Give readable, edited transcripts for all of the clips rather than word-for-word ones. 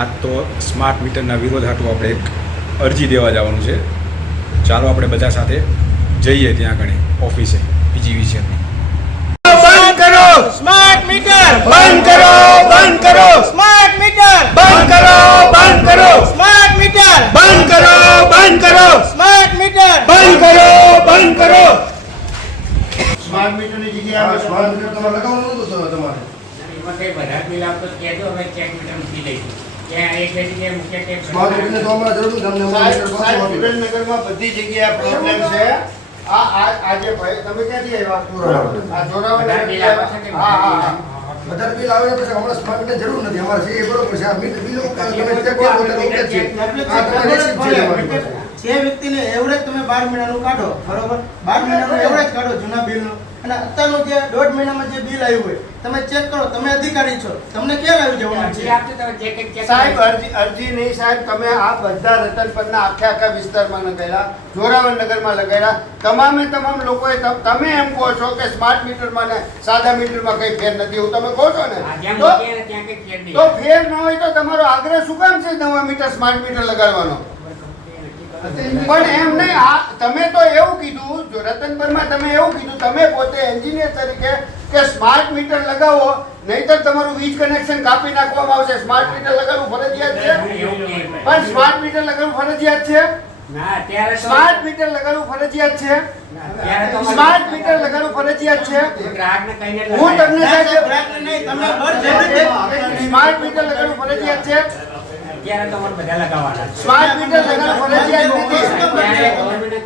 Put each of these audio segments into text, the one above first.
આજ તો સ્માર્ટ મીટરના વિરોધ હાટુ આપણે એક અરજી દેવા જવાનું છે. ચાલો આપણે બધા સાથે જઈએ ત્યાં આગળ ઓફિસે પીજીવીસીએલની. બંધ કરો સ્માર્ટ મીટર, બંધ કરો, બંધ કરો સ્માર્ટ મીટર, બંધ કરો, બંધ કરો સ્માર્ટ મીટર, બંધ કરો, બંધ કરો સ્માર્ટ મીટર, બંધ કરો, બંધ કરો. સ્માર્ટ મીટરની જગ્યાએ સ્માર્ટ મીટર તમારે લગાવવાનું નતું તમારે એમાં કઈ વધારે બિલ આવતો કહેજો, અમે ચેક મીટર મૂકી દઈશું. ત્યાં એક જગ્યાએ મૂક્યા કે સ્માર્ટ મીટરની તો અમારે જરૂર નથી. અમને સુરેન્દ્રનગરમાં બધી જગ્યાએ પ્રોબ્લેમ છે. આજે ભાઈ તમે ક્યાંથી આવ્યા? આ વધારે બિલ આવે છે કે હા હા વધારે બિલ આવે પછી હમણાં સ્માર્ટ મીટર જરૂર નથી. અમારે છે એ બરોબર છે. આ મીટર બિલ તમે ચેક કરો તો ઓકે છે. આ તમારી રિસીપ્ટ છે અમારી પાસે. જે વ્યક્તિને એવરેજ તમે 12 મહિનાનું કાઢો, બરોબર, 12 મહિનાનું એવરેજ કાઢો જૂના બિલનું, અને અત્યારનું જે 1.5 મહિનામાં જે બિલ આવ્યું હોય તમે ચેક કરો. તમે અધિકારી છો, તમને ક્યાં આવી જવાનું અરજી છે? આપજો, તમે ચેક ચેક સાહેબ અરજી નહીં સાહેબ. તમે આ બધા રતનપરના આખા વિસ્તારમાં લગાડ્યા, જોરાવરનગરમાં લગાડ્યા, તમામ લોકોએ તમે એમ કહો છો કે સ્માર્ટ મીટરમાં ને સાદા મીટરમાં કઈ ફેર નથી, એવું તમે કહો છો ને? જ્યાં તો મૂકીએ ને ત્યાં કઈ ફેર નહીં. તો ફેર ન હોય તો તમારો આગ્રહ શું કામ છે નવા મીટર સ્માર્ટ મીટર લગાડવાનો? પણ એમ નહીં. આ તમે તો એવું કીધું, જો રતનપરમાં તમે એવું કીધું, તમે પોતે એન્જિનિયર તરીકે કે સ્માર્ટ મીટર લગાવો, નહીતર તમારું વીજ કનેક્શન કાપી નાખવામાં આવશે. સ્માર્ટ મીટર લગાવવું ફરજિયાત છે. પણ સ્માર્ટ મીટર લગાવવું ફરજિયાત છે. ના, અત્યારે તો સ્માર્ટ મીટર લગાવવું ફરજિયાત છે. અત્યારે તો સ્માર્ટ મીટર લગાવવું ફરજિયાત છે. ગ્રાહકને કહીને હું તમને સાહેબ નહીં, તમે બળજબરી સ્માર્ટ મીટર લગાવવું ફરજિયાત છે. અત્યારે તો અમારે બધા લગાવવાના છે. સ્માર્ટ મીટર લગાવવું ફરજિયાત નથી. ત્યારે ગવર્મેન્ટને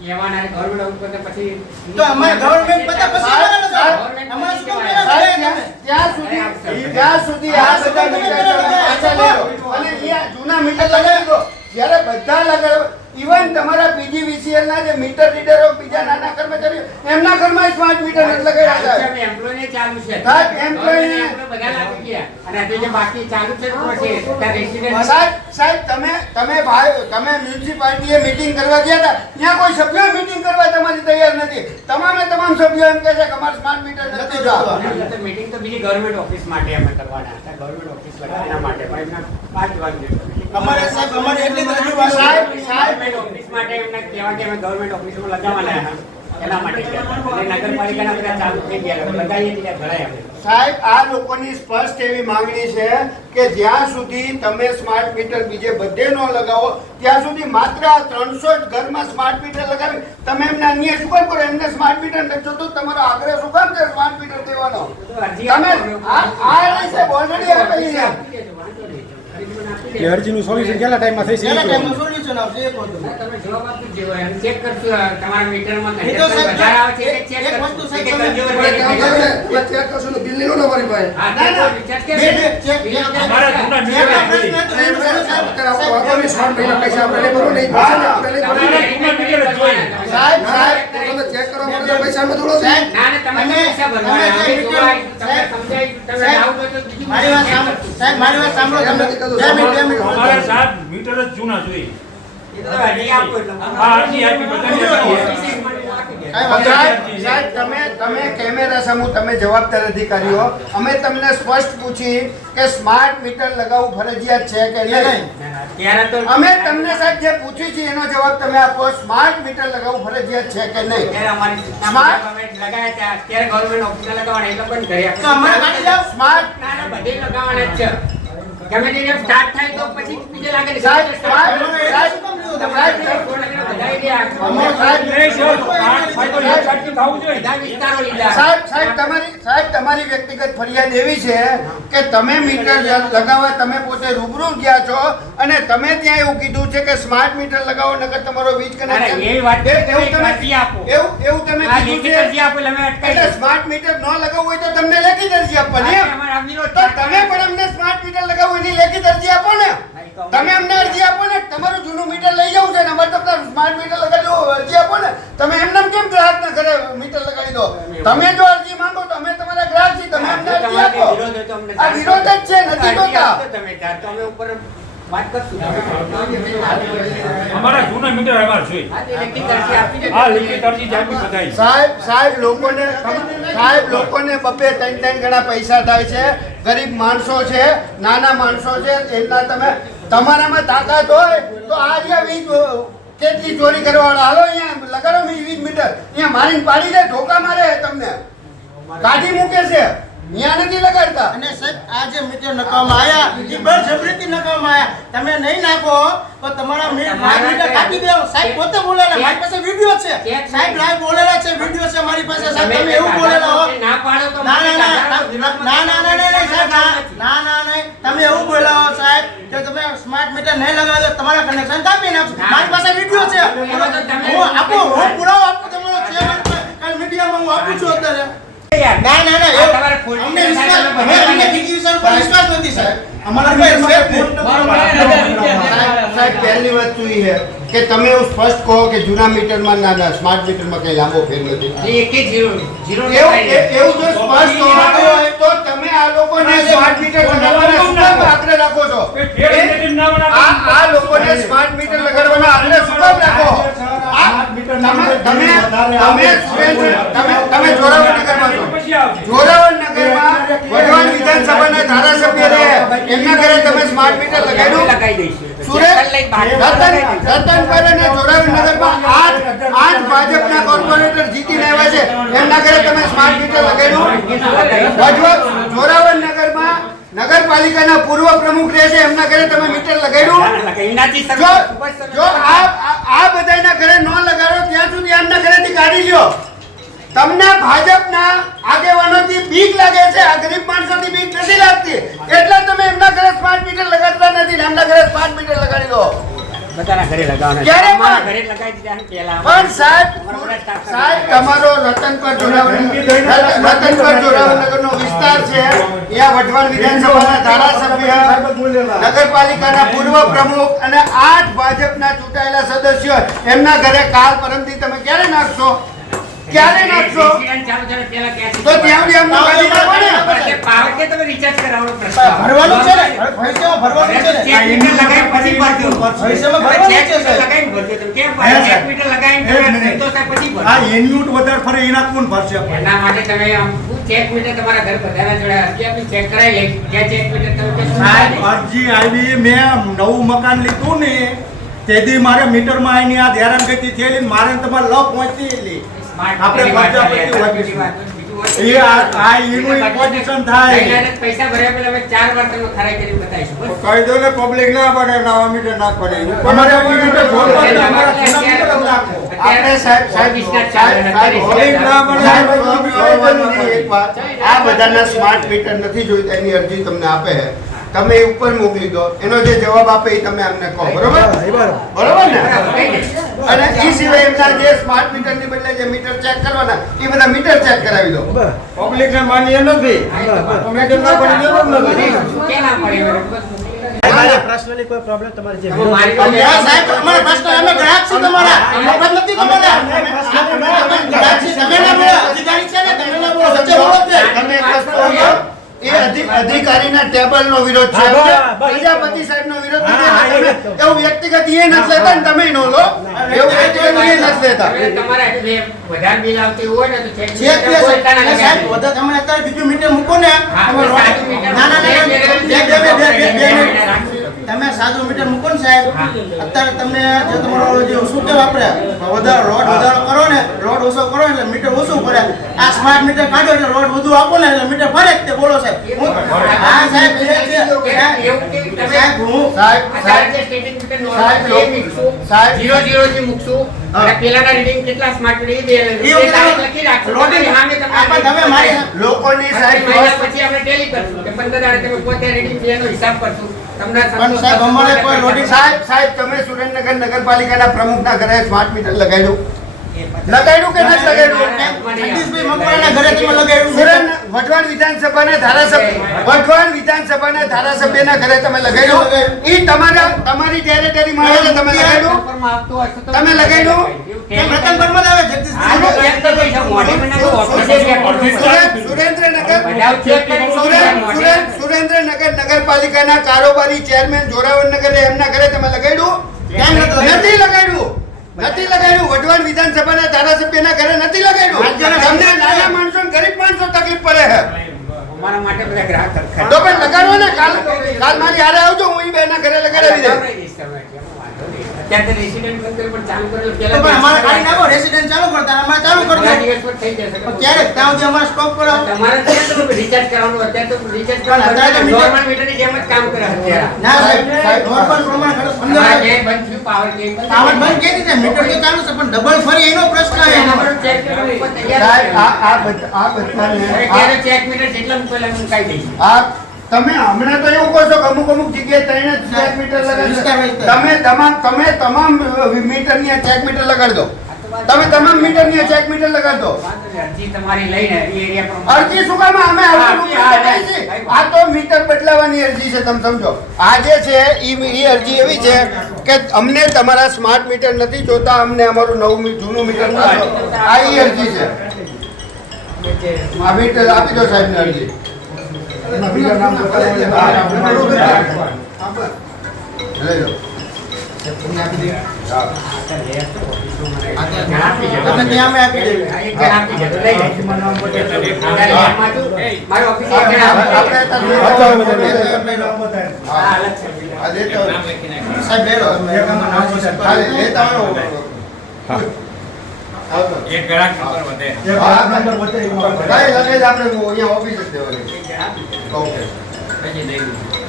કહેવાના છે, ગવર્મેન્ટ ઉપર કે પછી તો અમારે ગવર્મેન્ટ બધા પછી સાહેબ, લગાડો છો. સાહેબ, અમારે શું કામ સાહેબ, લગાડો? ત્યાં સુધી આ બધા મીટર પાછા લેજો. અને અહીંયા જૂના મીટર લગાવી દો. જ્યારે બધા લગાડો, ઇવન તમારા પીજીવીસીએલ ના જે મીટર રીડરો બીજા નાના કર્મચારીઓ એમના ઘરમાં સ્માર્ટ મીટર નથી લગાડ્યા સાહેબ. એમ્પ્લોયને ચાલુ છે. સાહેબ, employee ને- બધા લાગી ગયા. અને હજી જે બાકી ચાલુ છે તો છે ત્યાં રેસિડેન્ટ સાહેબ તમે મ્યુનિસિપાલિટીએ મીટિંગ કરવા ગયા હતા, ત્યાં કોઈ સભ્યો મીટિંગ કરવા તમારી તૈયાર નથી. તમામ સભ્યો એમ કહે છે કે અમારે સ્માર્ટ મીટર નથી જોવા. મીટિંગ તો બીજી ગવર્મેન્ટ ઓફિસ માટે અમે કરવાના હતા. ગવર્મેન્ટ ઓફિસ લગાવવાના માટે પણ એમના 5 વાગે અમારે સાહેબ અમારે એટલી જ રજૂઆત છે. ગવર્મેન્ટ ઓફિસ માટે એમને કહેવા કે અમે ગવર્મેન્ટ ઓફિસમાં લગાવવાના હતા. એના માટે અને નગરપાલિકાના બધા ચાલુ થઈ ગયા, લગાવીએ ત્યાં ઘડાય અમે. સાહેબ, આ લોકોની સ્પષ્ટ એવી માંગણી છે કે જ્યાં સુધી તમે સ્માર્ટ મીટર બીજે બધે ન લગાવો ત્યાં સુધી માત્ર આ 300 જ ઘરમાં સ્માર્ટ મીટર લગાવી તમે એમને અન્ય શું કામ કરો? એમને સ્માર્ટ મીટર નથી જોતું, તમારો આગ્રહ શું કામ છે સ્માર્ટ મીટર દેવાનો? અરજી તમે ઓલરેડી આપેલી છે. એ અરજીનું સોલ્યુશન કેટલા ટાઈમમાં થઈ કેટલા શકે? ટાઈમમાં સોલ્યુશન આવશે એ કહો તમે. તમે જવાબ આપી દેવો, એમ ચેક કરશું તમારા મીટરમાં એ તો સાહેબ, વધારે આવે છે કે ચેક એક વસ્તુ કરશું સાહેબ કે તમે- consumer તમે કામ કરો ને, verification. તમે ચેક કરશો ને બિલ નહીં હોય ને અમારી પાસે. હા, ના, ના. ચેક કે બે- બે- ચેક- બિલ ચેક- અમારા જૂના ચેક મીટર આપણે નથી. નથી જોયું સાહેબ. અત્યારે આપણે વાપરવાની 6 મહિના પૈસા આપણે નહીં ભરવું, નહીં ભરશે ને આપણે નહીં ભરવું. સાહેબ, તમે ચેક કરવા માટે પૈસા અમે થોડો છે. સાહેબ, ના, ના, તમે તમે- પૈસા ભરવાના. તમે અમે જે જોવા મીટર- તમને સાહેબ, સમજાય, તમે સાહેબ, doubt હોય તો બીજું મારી વાત સાંભળો સાહેબ, મારી વાત સાંભળો તમે. એમ નથી કહેતો. 2 મિનિટ, 2 મિનિટ. અમારે 7 મીટર જ જૂના જોઈએ. એ તો અરજી આપો એટલે હા, અરજી આપી બધાને આપી. સાહેબ, તમે કેમેરા સામુ તમે જવાબદાર અધિકારીઓ, અમે તમને સ્પષ્ટ પૂછી કે સ્માર્ટ મીટર લગાવવું ફરજિયાત છે કે નહીં? ત્યારે તો અમે તમને સાહેબ જે પૂછ્યું છે એનો જવાબ તમે આપો. સ્માર્ટ મીટર લગાવવું ફરજિયાત છે કે નહીં? ત્યારે અમારી Smart- લગાવ્યા ત્યાં ત્યારે ગવર્મેન્ટ ઓફિસે લગાવવાના, એ તો પણ ઘરે તો અમારે કાઢી જાઓ. સ્માર્ટ ના, ના, બધે લગાવવાના જ છે. ગમે તે સ્ટાર્ટ થાય તો પછી બીજે લાગે ને સાહેબ, start સાહેબ, કરો. સાહેબ, સાહેબ, ફોન લગાવીને બધાએ દે આ. અમારો સાહેબ, બધા વિસ્તારો લીધા. સાહેબ, તમારી વ્યક્તિગત ફરિયાદ એવી છે કે તમે મીટર લગાવવા તમે પોતે રૂબરૂ ગયા છો અને તમે ત્યાં એવું કીધું છે કે સ્માર્ટ મીટર લગાવો નકર તમારો વીજ અરે, કનેક્શન એવી વાત છે, તમે એવું એક તમે અરજી આપો. એવું તમે આ કીધું લેખિત અરજી છે. આપો એટલે અમે અટકાવી એટલે દઈશું. સ્માર્ટ મીટર ન લગાવવું હોય તો તમને લેખિત અરજી આપવાની એમ? અમારા વિરોધ તો તમે પણ અમને સ્માર્ટ મીટર લગાવવું એની લેખિત અરજી આપો ને. તમે અમને અરજી આપો ને, તમારું જૂનું મીટર લઈ જવું છે ને અમારે તો સ્માર્ટ મીટર લગાવી અરજી આપો ને. તમે એમને કેમ ગ્રાહકના ઘરે મીટર લગાવી દો? તમે જો અરજી માંગો તો અમે તમારા ગ્રાહક છીએ, તમે અમને અરજી તમારે આપો. વિરોધ હોય તો અમને આ વિરોધ જ છે, નથી અરજી જોતા. આપજો તમે ત્યારે તો અમે ઉપર વાત કરશું અમારા જૂના મીટર અમારે જોઈએ. હા, તે લેખિત અરજી આપી દે. આ લેખિત અરજી જ આપી બધાય. સાહેબ લોકોને બબે 3 ગણા પૈસા થાય છે. ગરીબ માણસો છે, નાના માણસો છે, એમના તમારામાં તાકાત હોય તો આ જે વીજ કેટલી ચોરી કરવાવાળા હાલો અહીંયા લગાડો વીજ મીટર અહીંયા મારીને પાડી દે, ઠોકા મારે તમને કાઢી મૂકે છે, અહીંયા નથી લગાડતા. અને સાહેબ આ જે મીટર નખાવવામાં આયા એ બળજબરીથી નખાવવામાં આયા. તમે નહીં નાખો તો તમારા મીટર કાપી દેવો. સાહેબ પોતે બોલેલા, મારી પાસે વિડિયો છે. સાહેબ લાઈવ બોલેલા છે, વિડિયો છે મારી પાસે. સાહેબ તમે એવું બોલેલા હો. ના પાડો તો ના ના સાહેબ નહીં. તમે એવું બોલ્યા હો સાહેબ કે તમે સ્માર્ટ મીટર નહીં લગાવો તો તમારા કનેક્શન કાપી નાખશું. મારી પાસે વિડિયો છે, હું પુરાવો આપું તમારો છે. કાલ મીડિયામાં હું આપું છું અત્યારે. ના આ તમારે full અમને વિશ્વાસ પર વિશ્વાસ નથી સાહેબ. અમારા કોઈ સાહેબ પહેલી વસ્તુ એ છે કે તમે એવું સ્પષ્ટ કહો કે જૂના મીટરમાં ના સ્માર્ટ મીટરમાં કઈ લાંબો ફેર નથી. એક જ ઝીરો એવું જો સ્પષ્ટ હોય તો તમે આ લોકોને સ્માર્ટ મીટર લગાડવાના શું કામ આગ્રહ રાખો છો? આ લોકોને સ્માર્ટ મીટર લગાડવાના આગ્રહ શું કામ રાખો? તમે જોરાવરનગરમાં છો. જોરાવરનગરમાં વઢવાણ વિધાનસભાના ધારાસભ્ય રહે, એમના ઘરે તમે સ્માર્ટ મીટર લગાડ્યું? લગાવી દઈશું. સુરત રતનપર અને જોરાવરનગરમાં 8 ભાજપના કોર્પોરેટર જીતીને આવ્યા છે, એમના ઘરે તમે સ્માર્ટ મીટર લગાડ્યું? જોરાવરનગરમાં નગરપાલિકાના પૂર્વ પ્રમુખ રહે છે, એમના ઘરે તમે મીટર લગાડ્યું? જો આ બધાના ઘરે ન લગાડો ત્યાં સુધી એમના ઘરેથી કાઢી લ્યો. તમને ભાજપના આગેવાનોથી બીક લાગે છે, આ ગરીબ માણસોથી બીક નથી લાગતી, એટલે તમે એમના ઘરે સ્માર્ટ મીટર લગાડતા નથી ને એમના ઘરે સ્માર્ટ મીટર લગાડી દો. બધાના ઘરે લગાવવાના. ક્યારે અમારા પણ? ઘરે લગાવી દીધા પહેલા. પણ સાહેબ તમારો રતનપર જોરાવરનગરનો વિસ્તાર છે, ત્યાં વઢવાણ વિધાનસભાના ધારાસભ્ય, નગરપાલિકાના પૂર્વ પ્રમુખ અને 8 ભાજપના ચૂંટાયેલા સદસ્યો, એમના ઘરે કાલ પરમથી તમે ક્યારે નાખશો? ક્યારે નાખશો? Incident ચાલુ થયા પહેલા ક્યાંથી? તો ત્યાં સુધી અમને કાઢી નાખો ને. પણ તે power કે તમે recharge કરાવવાનો પ્રશ્ન. ભરવાનું છે ને, ભવિષ્યમાં ભરવાનું છે ને. check meter લગાવીને પછી ભરજો. ભવિષ્યમાં હવે ભરવાનું check છે meter સાહેબ. લગાવીને ભરજો. તમે કેમ ભરો? check meter લગાવીને તમે સંતોષ થાય પછી ભરજો. આ યુનિટ વધારે ફરે એના કોણ ભરશે? એના માટે તમે આમ check meter તમારા ઘર બધાના જોડે અરજી આપી check કરાવી લે. ક્યાં check meter તમે કહેશો? સાહેબ અરજી આવી, મેં નવું મકાન લીધું ને તેથી મારે મીટરમાં એની આ હેરાનગતિ થયેલી ને મારે તમારે લ પહોંચી Smart આપણે meter ની વાત ભરતા ચાલે. પછી બીજી વાત એ આ એનું પોઝિશન થાય. પહેલા પૈસા ભર્યા પહેલા અમે 4 વાર તમે ખરાઈ કરી બતાવીશું. બસ. કહી દો ને પબ્લિક ના પડે, નવા મીટર ના પડે. અમારે આ મીટર જોડવા છે, અમારા જૂના મીટર જ નાખો. આપણે સાહેબ એક વાત, આ બધાના સ્માર્ટ મીટર નથી જોઈતા, એની અરજી તમને આપે છે, તમે એ ઉપર મોકલી દો, એનો જે જવાબ આપે એ તમે અમને કહો. બરોબર ને? અને એ સિવાય એમના જે સ્માર્ટ મીટર ની બદલે જે મીટર ચેક કરવાના એ બધા મીટર ચેક કરાવી દો. પબ્લિક ને માન્ય નથી. મીટર ના પડે જરૂર નથી. કે ના પડે બસ. પર્સનલી કોઈ પ્રોબ્લેમ તમારી જે મારી સાહેબ અમારો પ્રશ્ન અમે ગ્રાહક છીએ તમારા, મફત નથી તમારા. અમે ગ્રાહક છીએ, તમે ના બોલો, અધિકારી છે ને, તમે ના બોલો, સચ્ચે બોલો જ છે. તમે એક વસ્તુ સમજો, એ અધિકારીના ટેબલનો વિરોધ છે, પ્રજાપતિ સાહેબનો વિરોધ નથી. તમે એવું વ્યક્તિગત એ નથી લેતા ને તમે નો લો, એવું વ્યક્તિગત એ નથી લેતા. તમારા એટલે વધારે બિલ આવતું હોય ને તો check ચેક meter છે પોતાના સાહેબ, સાહેબ લગાવી બધા તમે અત્યારે બીજું મીટર મૂકો ને. હા, તમારો સાદું મીટર ના ના ના, રાખજો. તમે સાદું મીટર મૂકો ને સાહેબ, અત્યારે તમે જે તમારો જે શું કે વાપરે વધારે રોડ વધારો કરો ને, રોડ ઓછો કરો એટલે મીટર ઓછું ભરે. આ સ્માર્ટ મીટર કાઢો એટલે રોડ વધુ આપો ને એટલે મીટર ભરે જ તે. બોલો સાહેબ. હા સાહેબ, એ છે. એવું કે તમે સાહેબ હું સાહેબ અત્યારે જે stating meter નો સાહેબ, એ મૂકશું. સાહેબ. 00 જે મૂકશું અને પેલાના reading કેટલા smart meter એ બે તારીખ લખી રાખશું. લોડિંગ સામે આપણે તમે મારી લોકોની અને સાહેબ મહિના પછી આપણે ટેલી કરશું કે 15 દાડે તમે પોતે reading બેનો હિસાબ કરશું. તમને પણ સાહેબ અમારે કોઈ લોડિંગ સાહેબ તમે સુરેન્દ્રનગર નગરપાલિકાના પ્રમુખના ઘરે સ્માર્ટ મીટર લગાડ્યું? લગાડ્યું કે નથી લગાડ્યું? જગદીશભાઈ મકવાણાના ઘરે તમે લગાડ્યું છે? વઢવાણ વિધાનસભાના ધારાસભ્યના ઘરે તમે લગાડ્યું? ઈ તમારી ટેરેટરીમાં આવે છે, તમે લગાડ્યું? તમે લગાડ્યું? કેમ રતન પરમાર આવે સુરેન્દ્રનગર નગરપાલિકાના કારોબારી ચેરમેન જોરાવરનગર એમના ઘરે તમે લગાડ્યું? નથી લગાડ્યું. વઢવાણ વિધાનસભાના ધારાસભ્યના ઘરે નથી લગાડ્યું. તમને નાના માણસો ને ગરીબ માણસો તકલીફ પડે છે અમારા માટે બધા ગ્રાહક ખરા. તો પણ લગાડો ને. કાલ મારી હારે આવજો, હું ઈ બેના ઘરે લગાડાવી દઉં. અત્યારે રેસિડેન્ટ બંધ પણ ચાલુ કરેલું તો પણ અમારે કાઢી નાખો, રેસિડેન્ટ ચાલુ કરતા અમારે ચાલુ કરી દો. દિવસ પર થઈ જશે. પણ ક્યારે ત્યાં સુધી અમારે સ્ટોપ કરાવો. તમારે ત્યાં તો રિચાર્જ કરવાનું, અત્યારે તો રિચાર્જ પણ અત્યારે તો મીટર- નોર્મલ મીટરની જેમ જ કામ કરે અત્યારે. ના સાહેબ નોર્મલ પ્રમાણે ખરો 15 આ જે બંધ થયું પાવર કેમ બંધ આવત બંધ કરી દીધા, મીટર તો ચાલુ છે પણ ડબલ ફરી એનો પ્રશ્ન છે એના એમાં. પર ચેક કરવાનું ઉપર તૈયાર સાહેબ, છે. આ બધાને ત્યારે ચેક મીટર જેટલા પેલા મુકાઈ દઈશ. તમે હમણાં તો એવું કહો છો કે અમુક જગ્યાએ 3 જ ચેક મીટર લગાડશો. તમે તમામ મીટરની આ ચેક મીટર લગાડી દો. તમે તમામ મીટરની આ ચેક મીટર લગાડી દો. અરજી તમારી લઈને એ એરિયા પ્રમાણે અરજી શું કામ? અમે આવતી છે. આ તો મીટર બદલાવાની અરજી છે, તમે સમજો. આ જે છે ઈ અરજી એવી છે કે અમને તમારા સ્માર્ટ મીટર નથી જોતા, અમને અમારું જૂનું મીટર નથી. આ ઈ અરજી છે. આ મીટર આપી દો સાહેબને અરજી. લઈ લો. તમને ત્યાં અમે આપી દઈએ. એક જણ આપી જતો લઈ જાય. મારી ઓફિસે એક જણ આપી આપણે જાય. હા, આ દેતો હોય. સાહેબ લઈ લો તમે. ખાલી લેતા હોય. આવતો. એક ગ્રાહક નંબર વધે. હા, નંબર બતાવી. કાંઈ લગે જ આપણે અહીંયા ઓફિસ જ દેવાની. ઓકે.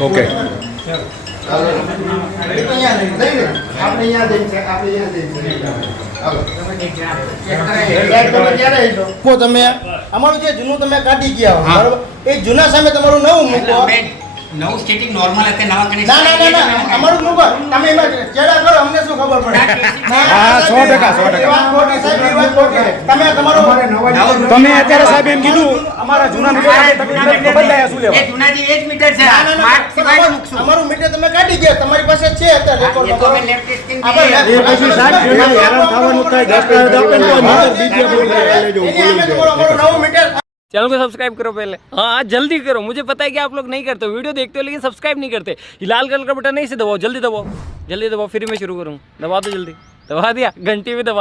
ઓકે. ચાલો. એ તો અહીંયા લઈ લો. નહીં ને? આપણે અહીંયા દઈએ છે. ચાલો. ચેક કરાવી લે. સાહેબ, તમે ક્યારે આવીશો? મૂકો તમે અમારું જે જૂનું તમે કાઢી ગયા હો, બરોબર, એ જૂના સામે તમારું નવું મૂકો. નવું સ્ટેટિંગ નોર્મલ હતા નવા કનેક્શન. ના અમારું જ મૂકો. તમે એમાં ચેડા કરો, અમને શું ખબર પડે. હા, 100%. એ વાત ખોટી સાહેબ, એ વાત ખોટી. તમે તમારું તમે અત્યારે સાહેબ એમ કીધું અમારા જૂના મીટર તકલીફ નથી, તો બદલાયા શું લેવા? એ જૂના જે એ જ મીટર છે. ના, સ્માર્ટ સિવાય મૂકશું. અમારું મીટર તમે કાઢી ગયા, તમારી પાસે છે અત્યારે રેકોર્ડ. એ તો અમે લેફ્ટ ટેસ્ટિંગ આપણે કરીએ. એ પછી સાહેબ હેરાન થવાનું થાય. 10 એની અમે તમારું નવું મીટર चैनल को सब्सक्राइब करो पहले, हाँ जल्दी करो, मुझे पता है कि आप लोग नहीं करते हो, वीडियो देखते हो लेकिन सब्सक्राइब नहीं करते। ये लाल कलर का बटन नहीं से दबाओ, जल्दी दबाओ, फिर मैं शुरू करूँ। दबा दो जल्दी, दबा दिया, घंटी भी दबा।